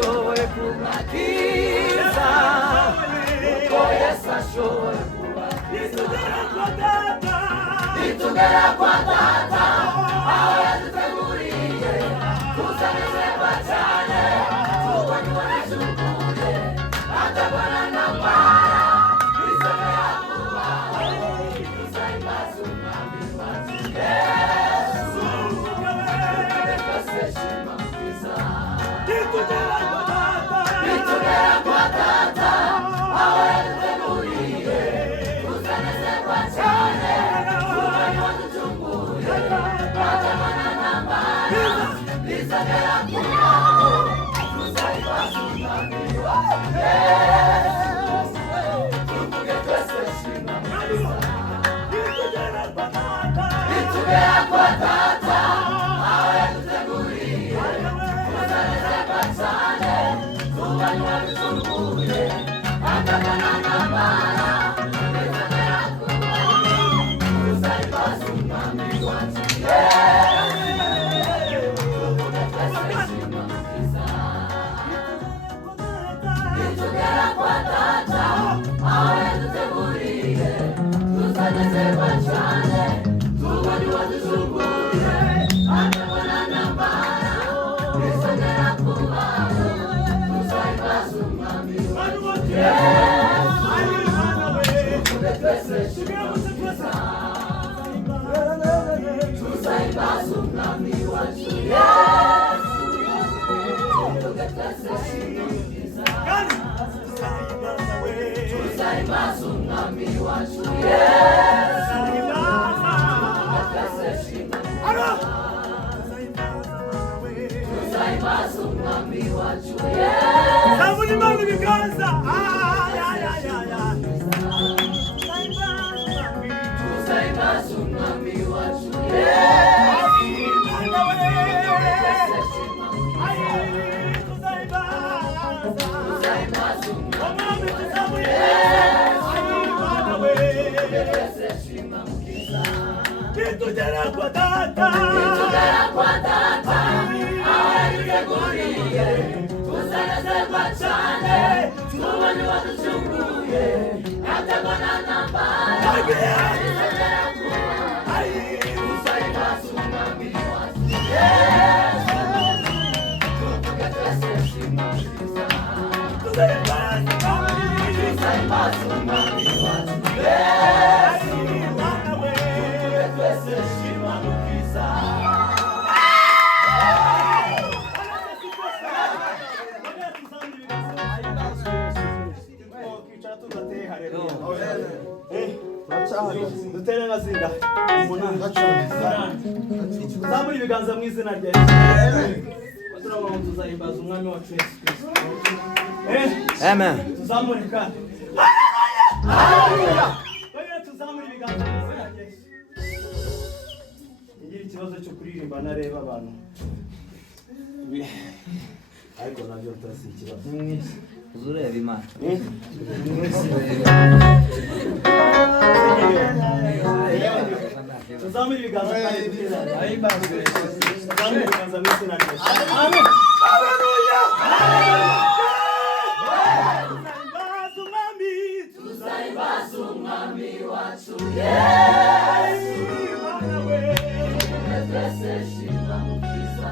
ashoboye kubakiza, uko Yesu ashoboye kubakiza. Nitugera kwa Data aho yaduteguriye tuzanezerwa cyane, tubonye uwaducunguye atabona n'ambara bizongera kubaho, tuzahimbaza umwami wacu Yesu, twese shima mwiza. Nitugera kwa Data aho yaduteguriye tuzanezerwa cyane, tubonye uwaducunguye atabona n'ambara bizongera kubaho, tuzahimbaza umwami wacu Yesu, twese shima mwiza. Nitugera kwa Data aho yaduteguriye tuzanezerwa cyane, tubonye uwaducunguye atabona n'ambara bizongera kubaho, tuzahimbaza umwami wacu Yesu, twese shima mwiza. Nitugera kwa Data aho yaduteguriye tuzanezerwa cyane, tubonye uwaducunguye atabona n'ambara bizongera kubaho, tuzahimbaza umwami wacu Yesu, twese shima mwiza. Tuzahimbaza umwami wacu Yesu, twese shima mwiza. Tuzahimbaza umwami wacu Yesu, twese shima mwiza. Tuzahimbaza umwami wacu Yesu. Sabuni mani biganza. Tuzahimbaza umwami wacu Yesu, twese shima mwiza. Tuzahimbaza umwami wacu Yesu, twese shima mwiza. Nitugera kwa Data, Nitugera kwa Data aho yaduteguriye tuzanezerwa cyane, tubonye uwaducunguye atabona n'ambara bizongera kubaho, tuzahimbaza umwami wacu Yesu, twese shima mwiza. Tuzahimbaza umwami wacu Yesu, twese shima mwiza. Dutere ngazinga umunani zamuri ibiganza mu izina rya Yesu. Turabona tuzahimbaza umwami wacu Yesu Kristo. Amen. Tuzamurika. Haleluya. Haleluya. Tuzamuri ibiganza mu izina rya Yesu. Ngira ikibazo cyo kuririmba nareba abantu. Ariko nabyo tutasi ikibazo. Uzureba Imana. Tuzamuri ibiganza kandi tuzahimbaza tuzamuri ibiganza mu izina rya Yesu. Amen. Haleluya. Tuzahimbaza umwami wacu Yesu, twese shima mwiza.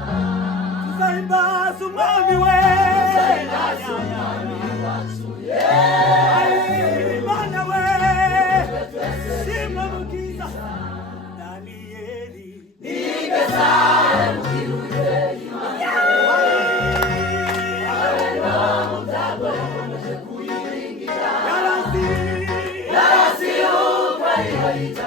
Tuzahimbaza umwami we. Tuzahimbaza umwami wacu Yesu, Imana we. twese Shima mukiza. Danieli. nigeza mu kiruye Imana mutago yakomeje kuyiringira, Yarasi. yarasi yuko ariho yita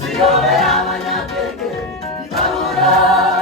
Ziyobera abanyabwenge, Babuloni